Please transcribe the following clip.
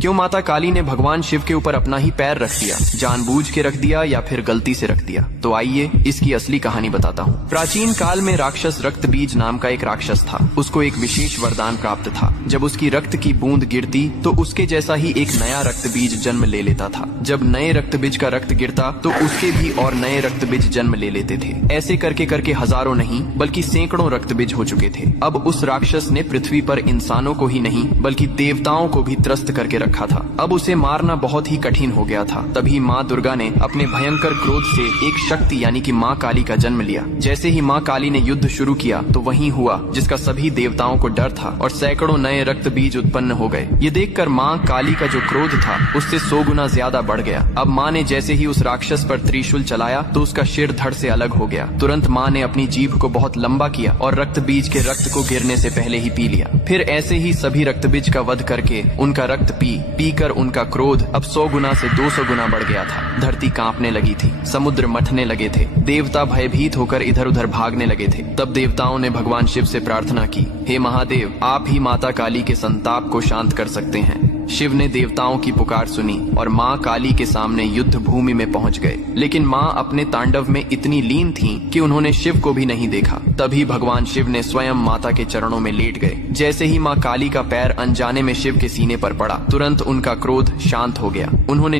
क्यों माता काली ने भगवान शिव के ऊपर अपना ही पैर रख दिया? जानबूझ के रख दिया या फिर गलती से रख दिया? तो आइए इसकी असली कहानी बताता हूँ। प्राचीन काल में राक्षस रक्तबीज नाम का एक राक्षस था। उसको एक विशेष वरदान प्राप्त था। जब उसकी रक्त की बूंद गिरती तो उसके जैसा ही एक नया रक्तबीज जन्म ले लेता था। जब नए रक्तबीज का रक्त गिरता तो उसके भी और नए रक्तबीज जन्म ले लेते थे। ऐसे करके करके हजारों नहीं बल्कि सैकड़ों रक्तबीज हो चुके थे। अब उस राक्षस ने पृथ्वी पर इंसानों को ही नहीं बल्कि देवताओं को भी त्रस्त करके रखा था। अब उसे मारना बहुत ही कठिन हो गया था। तभी माँ दुर्गा ने अपने भयंकर क्रोध से एक शक्ति यानी कि माँ काली का जन्म लिया। जैसे ही माँ काली ने युद्ध शुरू किया तो वही हुआ जिसका सभी देवताओं को डर था और सैकड़ों नए रक्त बीज उत्पन्न हो गए। ये देखकर माँ काली का जो क्रोध था उससे 100 गुना ज्यादा बढ़ गया। अब माँ ने जैसे ही उस राक्षस पर त्रिशूल चलाया तो उसका सिर धड़ से अलग हो गया। तुरंत माँ ने अपनी जीभ को बहुत लंबा किया और रक्त बीज के रक्त को गिरने से पहले ही पी लिया। फिर ऐसे ही सभी रक्त बीज का वध करके उनका रक्त पी कर उनका क्रोध अब 100 गुना से 200 गुना बढ़ गया था। धरती कांपने लगी थी, समुद्र मथने लगे थे, देवता भयभीत होकर इधर उधर भागने लगे थे। तब देवताओं ने भगवान शिव से प्रार्थना की, हे महादेव, आप ही माता काली के संताप को शांत कर सकते हैं। शिव ने देवताओं की पुकार सुनी और माँ काली के सामने युद्ध भूमि में पहुंच गए। लेकिन माँ अपने तांडव में इतनी लीन थीं कि उन्होंने शिव को भी नहीं देखा। तभी भगवान शिव ने स्वयं माता के चरणों में लेट गए। जैसे ही माँ काली का पैर अनजाने में शिव के सीने पर पड़ा, तुरंत उनका क्रोध शांत हो गया। उन्होंने